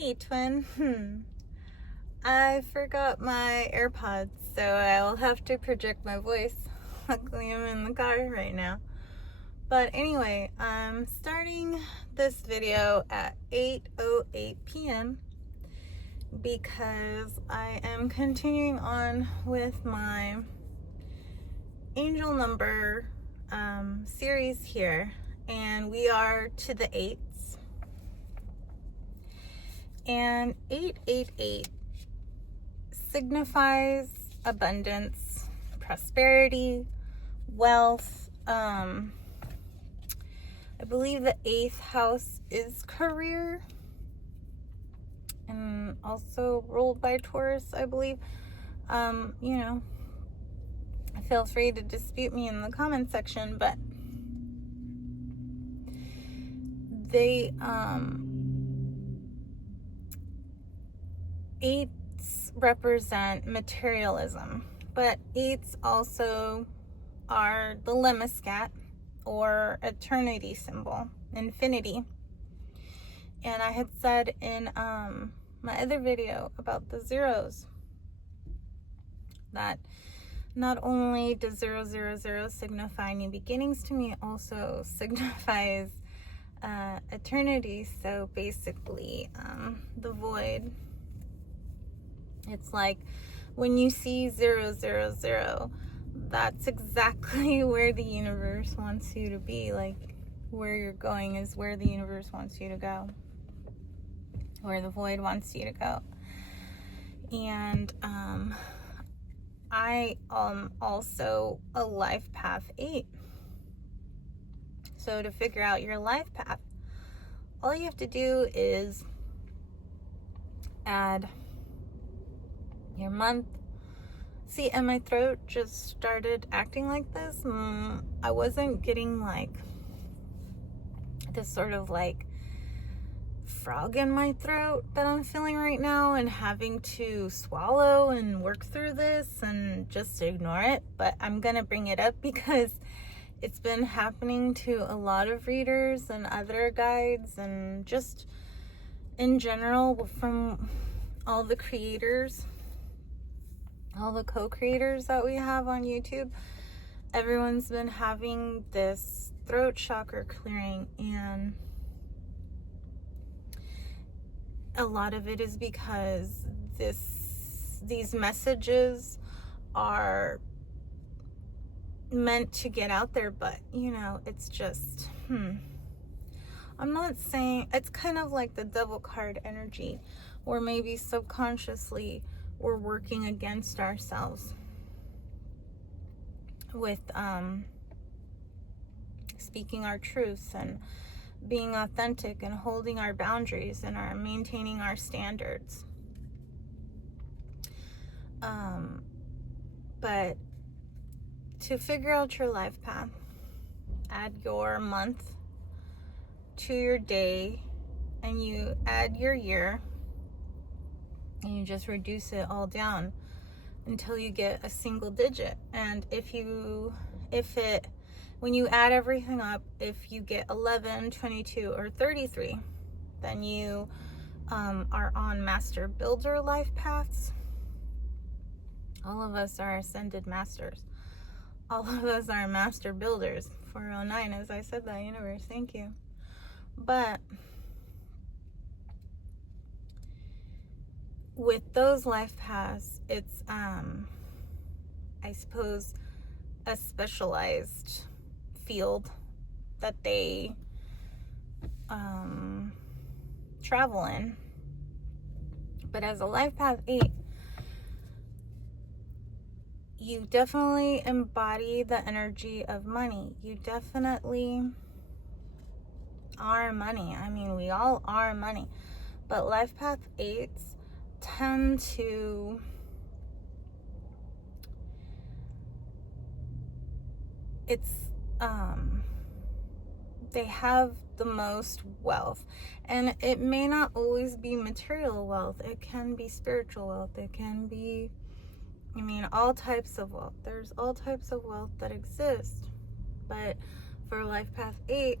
Hey, twin. I forgot my AirPods, so I'll have to project my voice. Luckily, I'm in the car right now. But anyway, I'm starting this video at 8:08 p.m. because I am continuing on with my angel number series here, and we are to the 8s. And 888 signifies abundance, prosperity, wealth. I believe the 8th house is career and also ruled by Taurus, I believe. Feel free to dispute me in the comment section, but they 8s represent materialism, but 8s also are the lemniscat, or eternity symbol, infinity. And I had said in my other video about the zeros that not only does 000 signify new beginnings to me, it also signifies eternity. So basically, the void. It's like when you see 000, that's exactly where the universe wants you to be. Like, where you're going is where the universe wants you to go, where the void wants you to go. And I am also a life path 8. So to figure out your life path, all you have to do is add your month. See, and my throat just started acting like this. I wasn't getting like this sort of like frog in my throat that I'm feeling right now, and having to swallow and work through this and just ignore it. But I'm gonna bring it up because it's been happening to a lot of readers and other guides, and just in general from all the creators, all the co-creators that we have on YouTube. Everyone's been having this throat chakra clearing, and a lot of it is because these messages are meant to get out there, but it's just I'm not saying, it's kind of like the devil card energy, or maybe subconsciously we're working against ourselves with speaking our truths and being authentic and holding our boundaries and maintaining our standards. But to figure out your life path, add your month to your day, and you add your year, and you just reduce it all down until you get a single digit. And when you add everything up, if you get 11, 22, or 33, then you are on master builder life paths. All of us are ascended masters. All of us are master builders. 409, as I said that, universe, thank you. But with those life paths, it's I suppose a specialized field that they travel in. But as a life path 8, you definitely embody the energy of money. You definitely are money. I mean, we all are money. But life path 8s tend to they have the most wealth, and it may not always be material wealth. It can be spiritual wealth. It can be, all types of wealth. There's all types of wealth that exist. But for life path 8,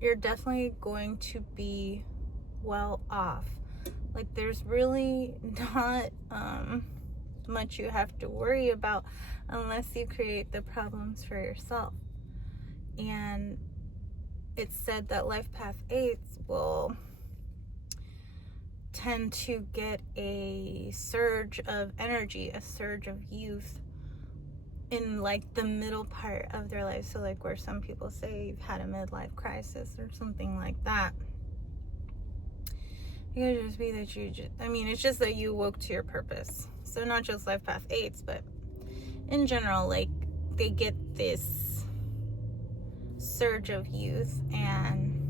you're definitely going to be well off. Like, there's really not much you have to worry about unless you create the problems for yourself. And it's said that life path 8s will tend to get a surge of energy, a surge of youth in like the middle part of their life. So like where some people say you've had a midlife crisis or something like that. It could just be that it's just that you woke to your purpose. So not just life path 8s, but in general, like they get this surge of youth and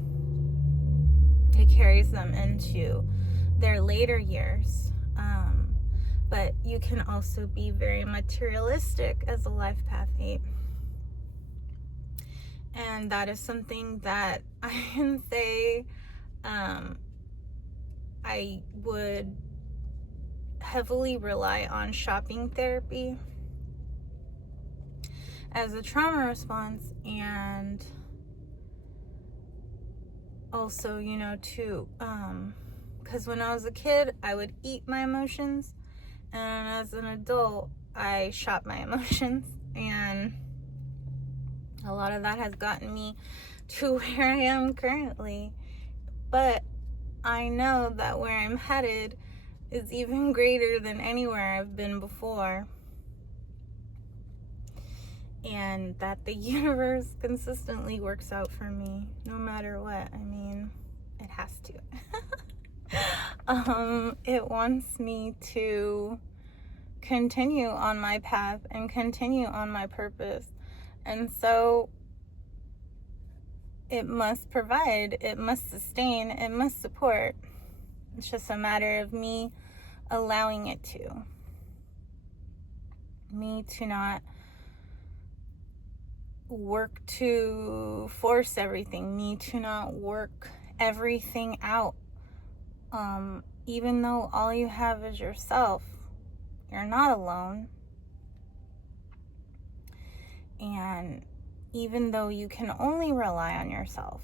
it carries them into their later years. But you can also be very materialistic as a life path 8. And that is something that I can say I would heavily rely on shopping therapy as a trauma response, and also, because when I was a kid, I would eat my emotions, and as an adult, I shop my emotions, and a lot of that has gotten me to where I am currently. But I know that where I'm headed is even greater than anywhere I've been before, and that the universe consistently works out for me no matter what. I mean, it has to. It wants me to continue on my path and continue on my purpose, and so it must provide, it must sustain, it must support. It's just a matter of me allowing it to. Me to not work to force everything. Me to not work everything out. Even though all you have is yourself, you're not alone. And even though you can only rely on yourself,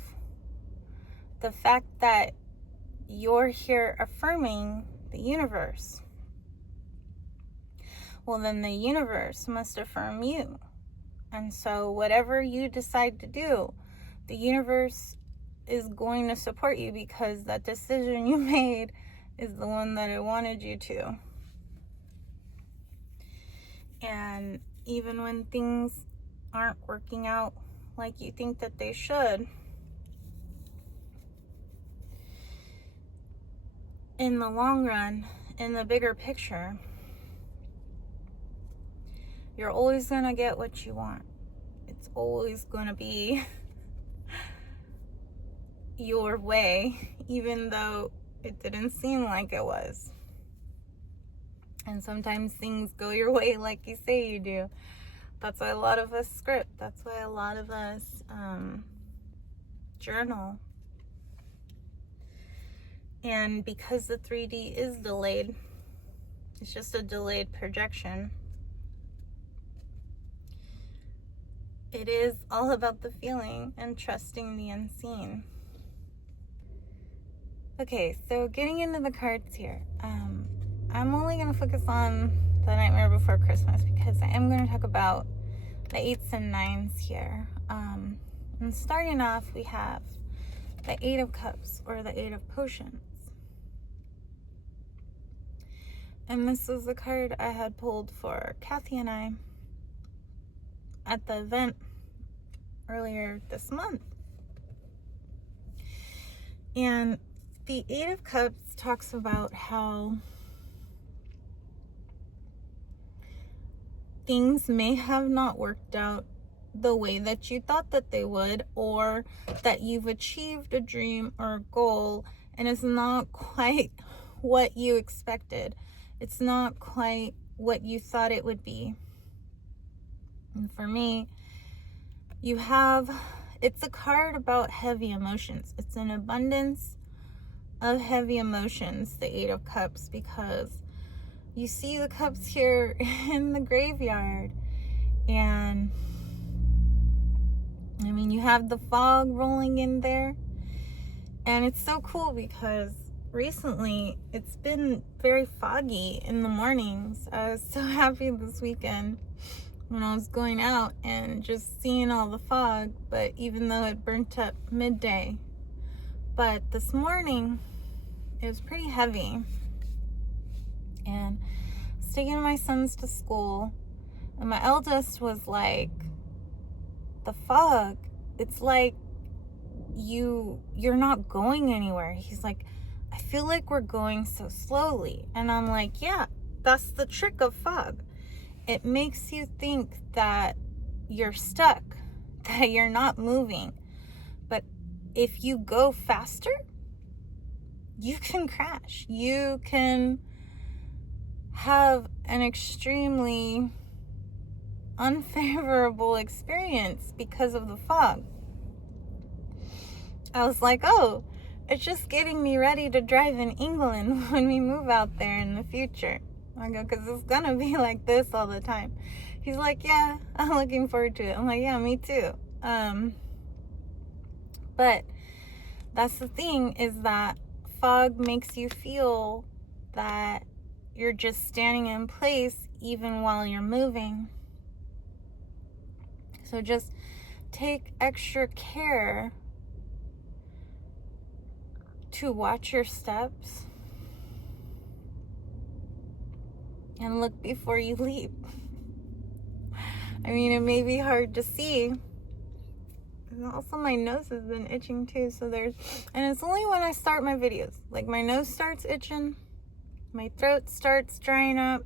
the fact that you're here affirming the universe, well, then the universe must affirm you. And so whatever you decide to do, the universe is going to support you, because that decision you made is the one that it wanted you to. And even when things aren't working out like you think that they should, in the long run, in the bigger picture, you're always going to get what you want. It's always going to be your way, even though it didn't seem like it was. And sometimes things go your way like you say you do. That's why a lot of us script. That's why a lot of us journal. And because the 3D is delayed, it's just a delayed projection. It is all about the feeling and trusting the unseen. Okay, so getting into the cards here. I'm only going to focus on the Nightmare Before Christmas, because I am going to talk about the 8s and 9s here. And starting off, we have the 8 of Cups, or the 8 of Potions. And this is the card I had pulled for Kathy and I at the event earlier this month. And the 8 of Cups talks about how things may have not worked out the way that you thought that they would, or that you've achieved a dream or a goal and it's not quite what you expected. It's not quite what you thought it would be. And for me, it's a card about heavy emotions. It's an abundance of heavy emotions, the 8 of Cups, because you see the cups here in the graveyard. And I mean, you have the fog rolling in there. And it's so cool because recently it's been very foggy in the mornings. I was so happy this weekend when I was going out and just seeing all the fog, but even though it burnt up midday. But this morning it was pretty heavy, and I was taking my sons to school, and my eldest was like, the fog, it's like you're not going anywhere. He's like, I feel like we're going so slowly. And I'm like, yeah, that's the trick of fog. It makes you think that you're stuck, that you're not moving. But if you go faster, you can crash. You can have an extremely unfavorable experience because of the fog. I was like, oh, it's just getting me ready to drive in England when we move out there in the future. I go, because it's going to be like this all the time. He's like, yeah, I'm looking forward to it. I'm like, yeah, me too. But that's the thing, is that fog makes you feel that you're just standing in place even while you're moving. So just take extra care to watch your steps and look before you leap. I mean, it may be hard to see. And also my nose has been itching too, and it's only when I start my videos. Like, my nose starts itching, my throat starts drying up.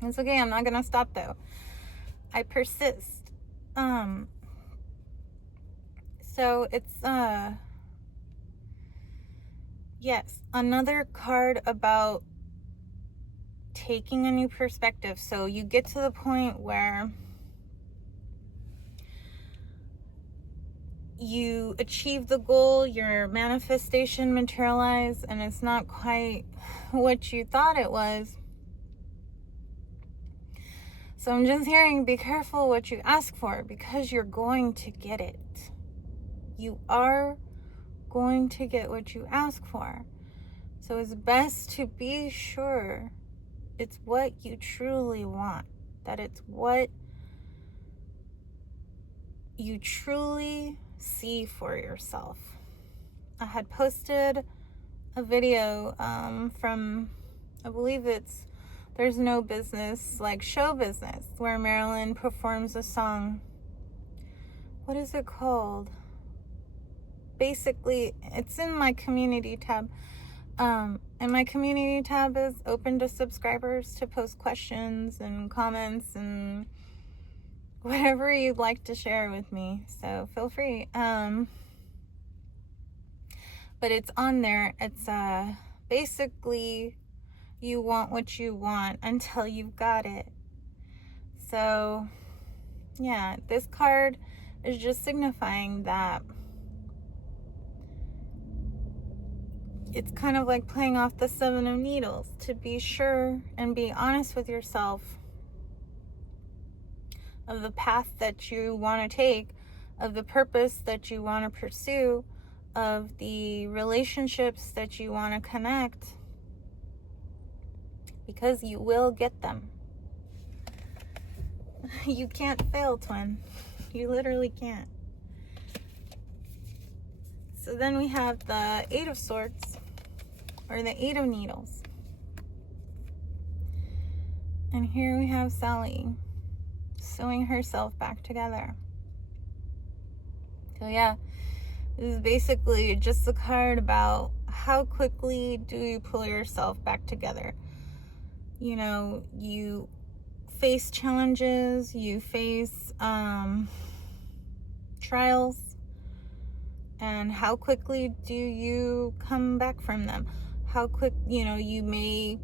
It's okay, I'm not gonna stop though. I persist. So it's yes, another card about taking a new perspective. So you get to the point where you achieve the goal, your manifestation materialized, and it's not quite what you thought it was. So I'm just hearing, be careful what you ask for, because you're going to get it. You are going to get what you ask for. So it's best to be sure it's what you truly want, that it's what you truly see for yourself. I had posted a video from, I believe it's There's No Business, like show business, where Marilyn performs a song. What is it called? Basically, it's in my community tab. And my community tab is open to subscribers to post questions and comments and whatever you'd like to share with me. So feel free. But it's on there. It's basically, you want what you want until you've got it. So yeah, this card is just signifying that it's kind of like playing off the Seven of Needles, to be sure and be honest with yourself of the path that you want to take, of the purpose that you want to pursue, of the relationships that you want to connect, because you will get them. You can't fail, twin. You literally can't. So then we have the Eight of Swords, or the Eight of Needles. And here we have Sally sewing herself back together. So yeah, this is basically just a card about how quickly do you pull yourself back together. You know, you face challenges, you face trials, and how quickly do you come back from them? How quick, you may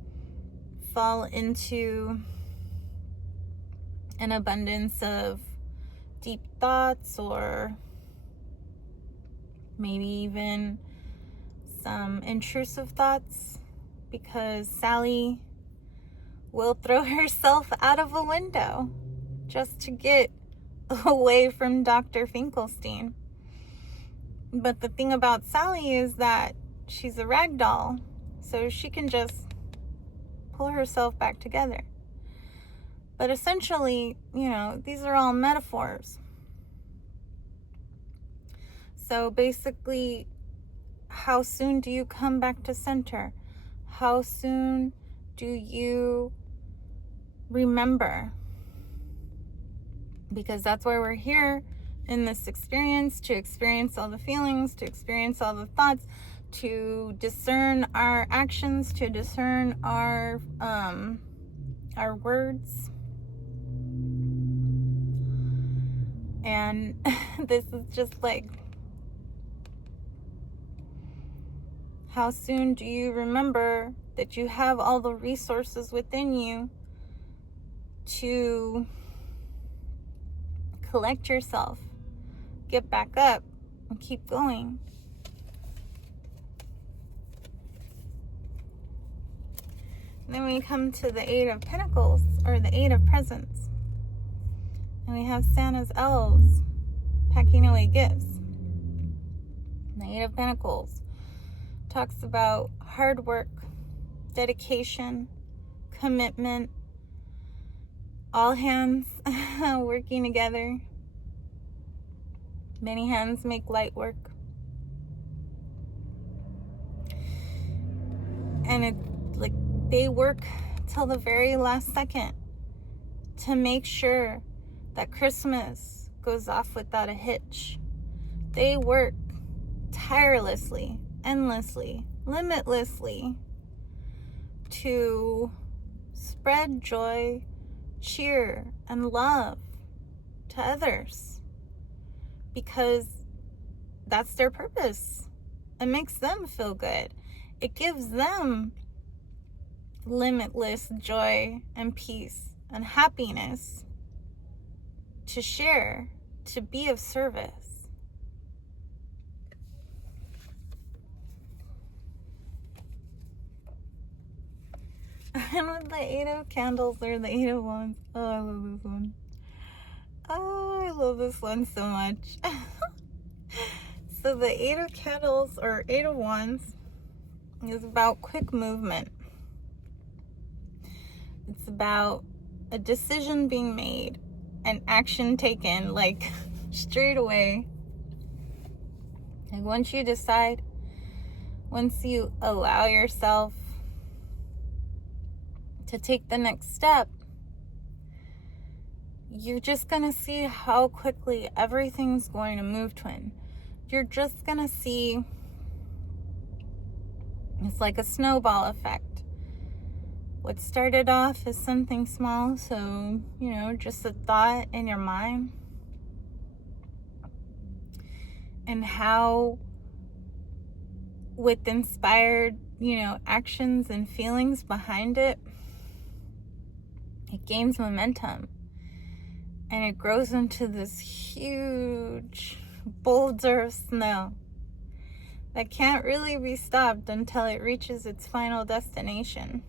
fall into an abundance of deep thoughts, or maybe even some intrusive thoughts, because Sally will throw herself out of a window just to get away from Dr. Finkelstein. But the thing about Sally is that she's a rag doll, so she can just pull herself back together. But essentially, these are all metaphors. So basically, how soon do you come back to center? How soon do you remember? Because that's why we're here in this experience, to experience all the feelings, to experience all the thoughts, to discern our actions, to discern our words. And this is just like, how soon do you remember that you have all the resources within you to collect yourself, get back up, and keep going? And then we come to the Eight of Pentacles, or the Eight of Presents. And we have Santa's elves packing away gifts. And the Eight of Pentacles talks about hard work, dedication, commitment, all hands working together. Many hands make light work. And it, like, they work till the very last second to make sure that Christmas goes off without a hitch. They work tirelessly, endlessly, limitlessly to spread joy, cheer, and love to others, because that's their purpose. It makes them feel good. It gives them limitless joy and peace and happiness to share, to be of service. And with the Eight of Candles, or the Eight of Wands, oh, I love this one. Oh, I love this one so much. So the Eight of Candles, or Eight of Wands, is about quick movement. It's about a decision being made and action taken, like, straight away. Like, once you decide, once you allow yourself to take the next step, you're just gonna see how quickly everything's going to move, twin. You're just gonna see, it's like a snowball effect. What started off as something small, so, just a thought in your mind, and how with inspired, actions and feelings behind it, it gains momentum. And it grows into this huge boulder of snow that can't really be stopped until it reaches its final destination.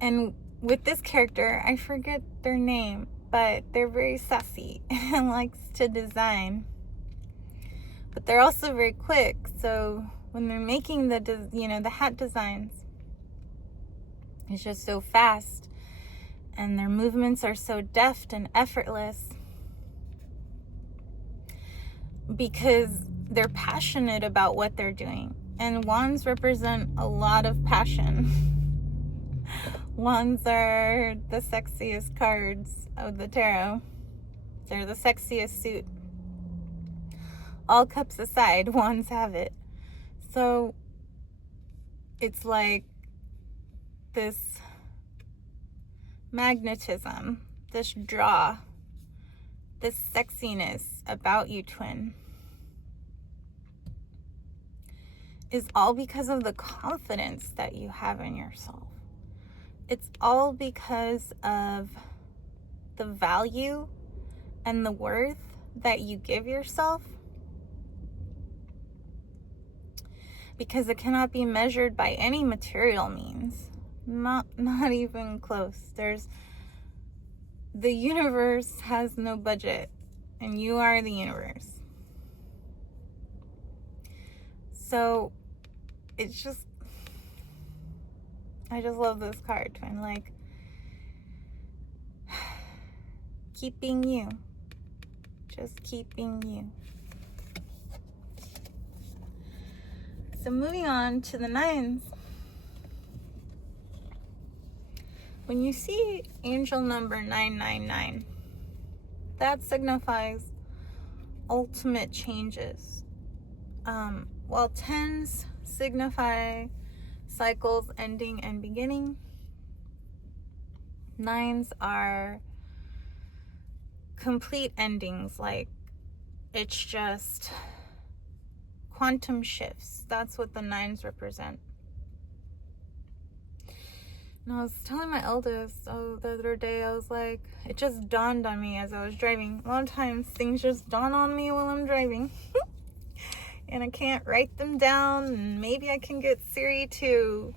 And with this character, I forget their name, but they're very sassy and likes to design. But they're also very quick, so when they're making the hat designs, it's just so fast. And their movements are so deft and effortless because they're passionate about what they're doing. And wands represent a lot of passion. Wands are the sexiest cards of the tarot. They're the sexiest suit. All cups aside, wands have it. So it's like this magnetism, this draw, this sexiness about you, twin, is all because of the confidence that you have in yourself. It's all because of the value and the worth that you give yourself, because it cannot be measured by any material means. Not even close. The universe has no budget, and you are the universe. So it's just, I just love this card, twin. Like, keeping you. Just keeping you. So moving on to the nines. When you see angel number 999, that signifies ultimate changes. While 10s signify cycles ending and beginning, 9s are complete endings. Like, it's just quantum shifts. That's what the 9s represent. And I was telling my eldest the other day, I was like, it just dawned on me as I was driving. A lot of times things just dawn on me while I'm driving. And I can't write them down. And maybe I can get Siri to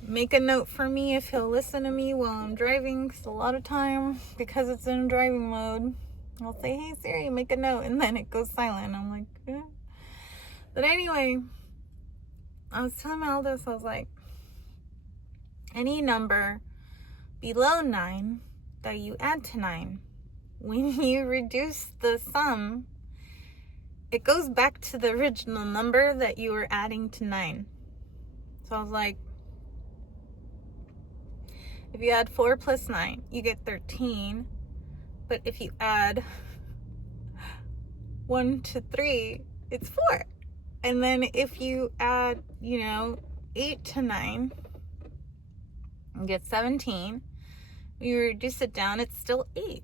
make a note for me if he'll listen to me while I'm driving. Because a lot of time, because it's in driving mode, I'll say, hey Siri, make a note. And then it goes silent. I'm like, eh. But anyway, I was telling my eldest, I was like, any number below 9 that you add to 9, when you reduce the sum, it goes back to the original number that you were adding to 9. So I was like, if you add 4 plus 9, you get 13. But if you add 1 to 3, it's 4. And then if you add, 8 to 9, you get 17. You reduce it down, it's still 8.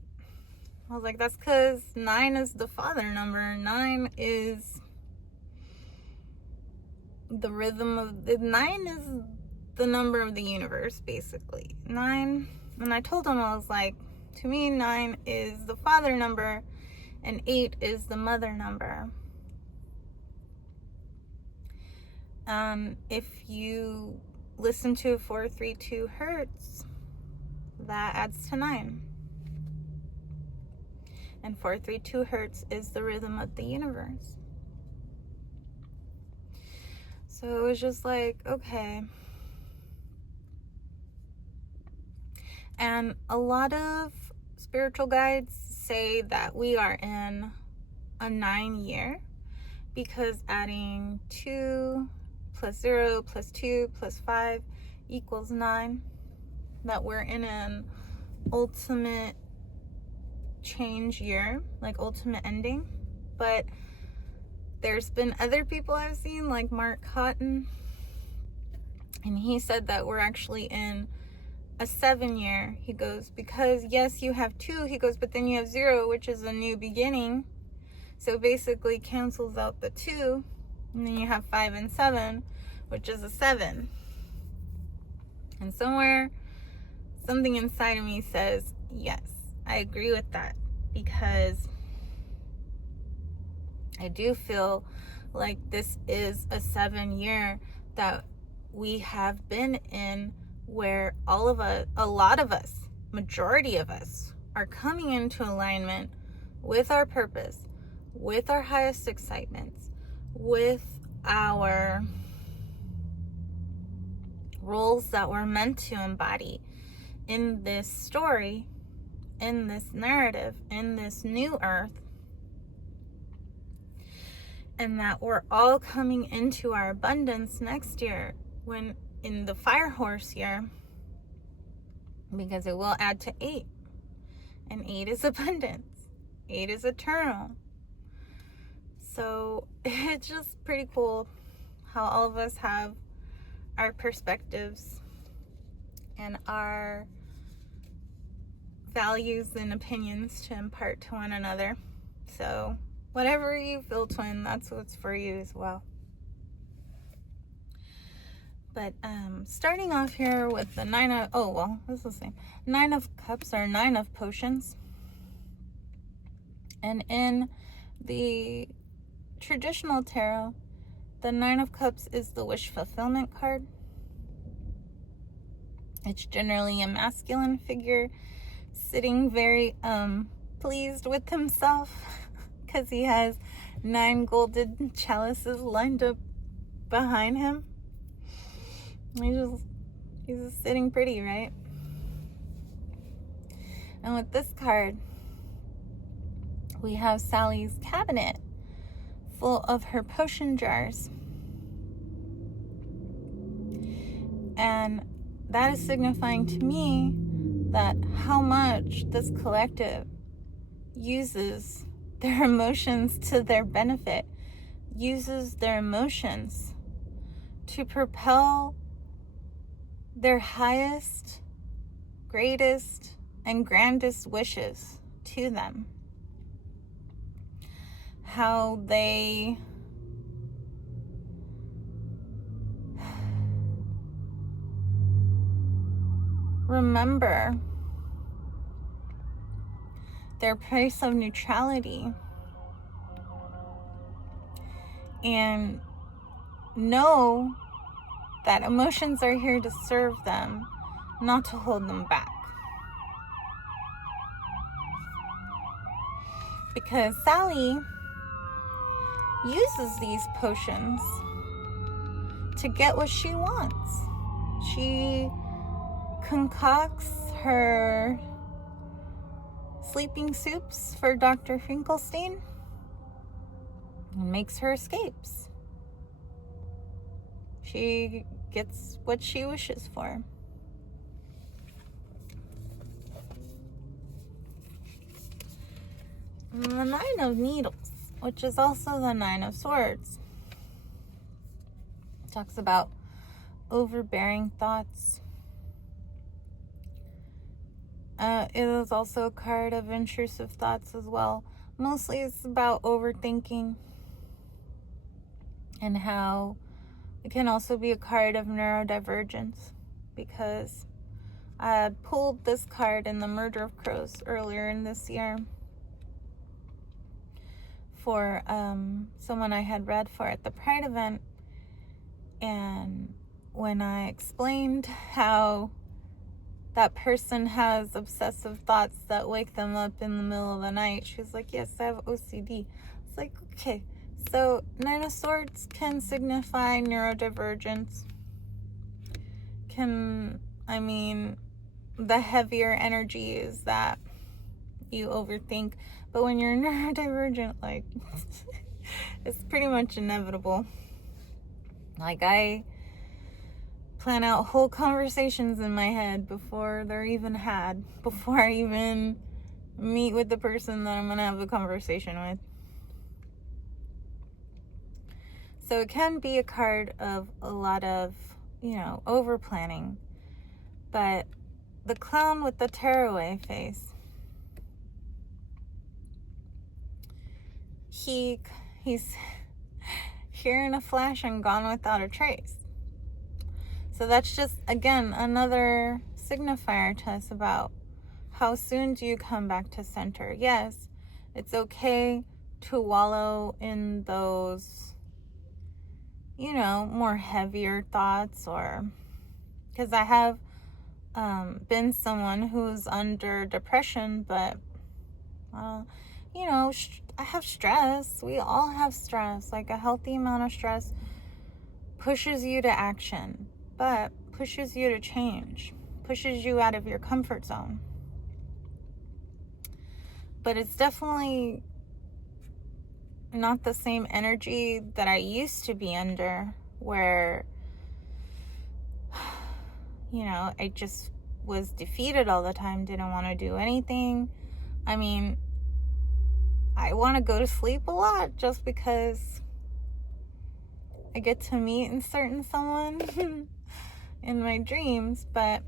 I was like, that's because 9 is the father number. 9 is the rhythm of 9 is the number of the universe, basically. 9, and I told him, I was like, to me, 9 is the father number and 8 is the mother number. If you listen to 432 hertz, that adds to 9. And 432 hertz is the rhythm of the universe. So it was just like, okay. And a lot of spiritual guides say that we are in a 9 year, because adding 2 plus 0 plus 2 plus 5 equals 9. That we're in an ultimate change year, like ultimate ending. But there's been other people I've seen, like Mark Cotton, and he said that we're actually in a 7 year. He goes, because yes, you have 2, he goes, but then you have 0, which is a new beginning. So basically cancels out the 2, and then you have 5 and 7, which is a 7. And something inside of me says, yes, I agree with that, because I do feel like this is a 7 year that we have been in, where a lot of us, majority of us, are coming into alignment with our purpose, with our highest excitements, with our roles that we're meant to embody in this story, in this narrative, in this new earth. And that we're all coming into our abundance next year, when in the fire horse year, because it will add to 8. And 8 is abundance. 8 is eternal. So it's just pretty cool how all of us have our perspectives and our values and opinions to impart to one another. So whatever you feel, twin, that's what's for you as well. But starting off here with the 9 of, this is the same. 9 of Cups, or 9 of Potions. And in the traditional tarot, the 9 of Cups is the wish fulfillment card. It's generally a masculine figure sitting very pleased with himself, because he has 9 golden chalices lined up behind him. He's just sitting pretty, right? And with this card, we have Sally's cabinet full of her potion jars. And that is signifying to me that how much this collective uses their emotions to their benefit, uses their emotions to propel their highest, greatest, and grandest wishes to them. How they remember their place of neutrality and know that emotions are here to serve them, not to hold them back. Because Sally uses these potions to get what she wants. She concocts her sleeping soups for Dr. Finkelstein and makes her escapes. She gets what she wishes for. And the Nine of Needles, which is also the Nine of Swords, talks about overbearing thoughts. It is also a card of intrusive thoughts as well. Mostly it's about overthinking and how it can also be a card of neurodivergence, because I had pulled this card in the Murder of Crows earlier in this year for someone I had read for at the Pride event. And when I explained how that person has obsessive thoughts that wake them up in the middle of the night, she was like, yes, I have OCD. It's like, okay. So Nine of Swords can signify neurodivergence. The heavier energy is that you overthink. But when you're neurodivergent, like, it's pretty much inevitable. Like, I plan out whole conversations in my head before they're even had, before I even meet with the person that I'm going to have a conversation with. So it can be a card of a lot of, over planning. But the clown with the tearaway face, he's here in a flash and gone without a trace. So that's just, again, another signifier to us about how soon do you come back to center. Yes, it's okay to wallow in those, more heavier thoughts, or because I have been someone who's under depression, but I have stress. We all have stress. Like, a healthy amount of stress pushes you to action, but pushes you to change, pushes you out of your comfort zone. But it's definitely not the same energy that I used to be under, where, I just was defeated all the time, didn't want to do anything. I want to go to sleep a lot just because I get to meet a certain someone in my dreams. But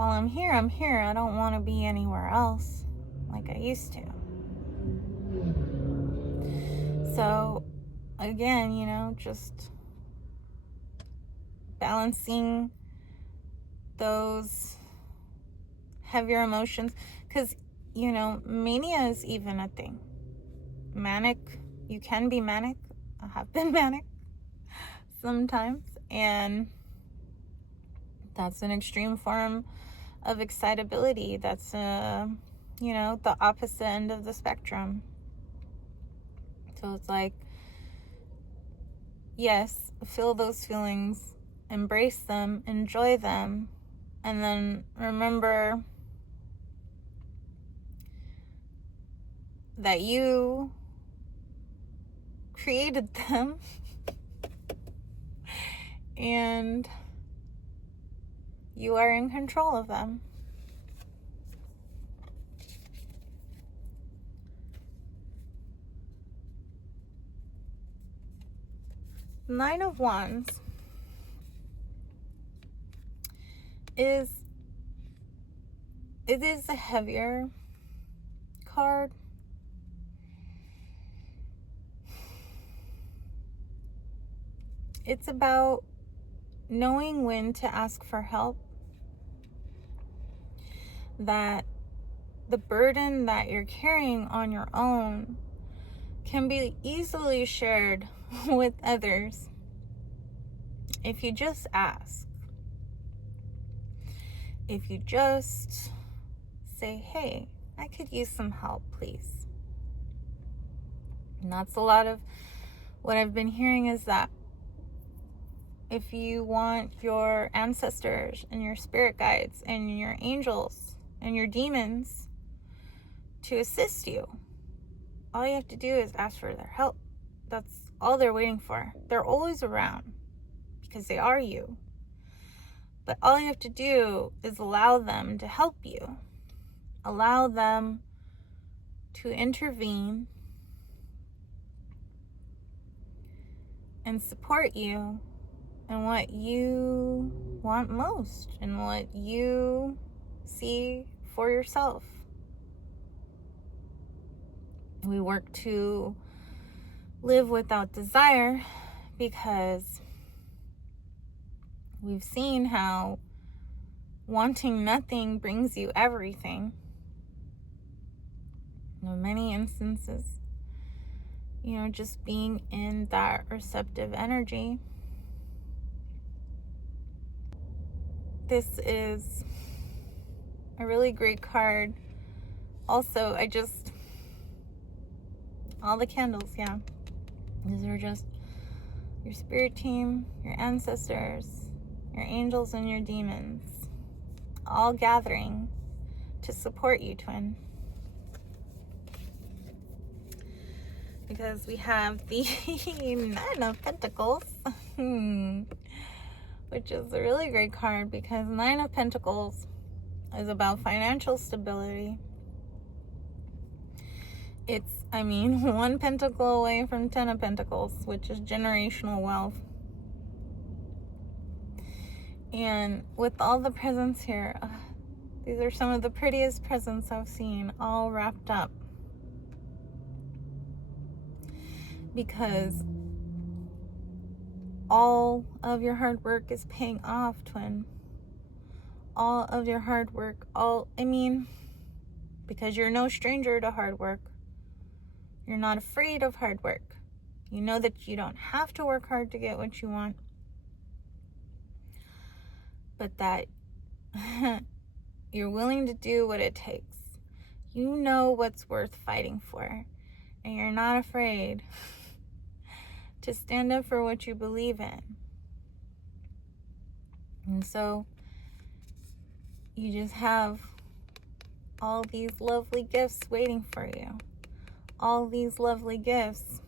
while I'm here. I don't want to be anywhere else like I used to. So again, just balancing those heavier emotions, because mania is even a thing. Manic, you can be manic. I have been manic sometimes, and that's an extreme form of excitability. That's the opposite end of the spectrum. So it's like, yes, feel those feelings, embrace them, enjoy them, and then remember that you created them and you are in control of them. Nine of Wands is a heavier card. It's about knowing when to ask for help, that the burden that you're carrying on your own can be easily shared with others if you just ask. If you just say, hey, I could use some help, please. And that's a lot of what I've been hearing, is that if you want your ancestors and your spirit guides and your angels and your demons to assist you, all you have to do is ask for their help. That's all they're waiting for. They're always around because they are you. But all you have to do is allow them to help you. Allow them to intervene and support you in what you want most and what you see for yourself. We work to live without desire because we've seen how wanting nothing brings you everything. In many instances, just being in that receptive energy. This is a really great card. Also, all the candles, yeah. These are just your spirit team, your ancestors, your angels, and your demons, all gathering to support you, twin. Because we have the Nine of Pentacles, which is a really great card because Nine of Pentacles is about financial stability. It's, one pentacle away from 10 of Pentacles, which is generational wealth. And with all the presents here, these are some of the prettiest presents I've seen, all wrapped up. Because all of your hard work is paying off, twin. All of your hard work, because you're no stranger to hard work. You're not afraid of hard work. You know that you don't have to work hard to get what you want. But that you're willing to do what it takes. You know what's worth fighting for. And you're not afraid to stand up for what you believe in. And so you just have all these lovely gifts waiting for you. All these lovely gifts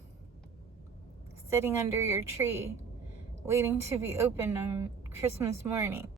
sitting under your tree, waiting to be opened on Christmas morning.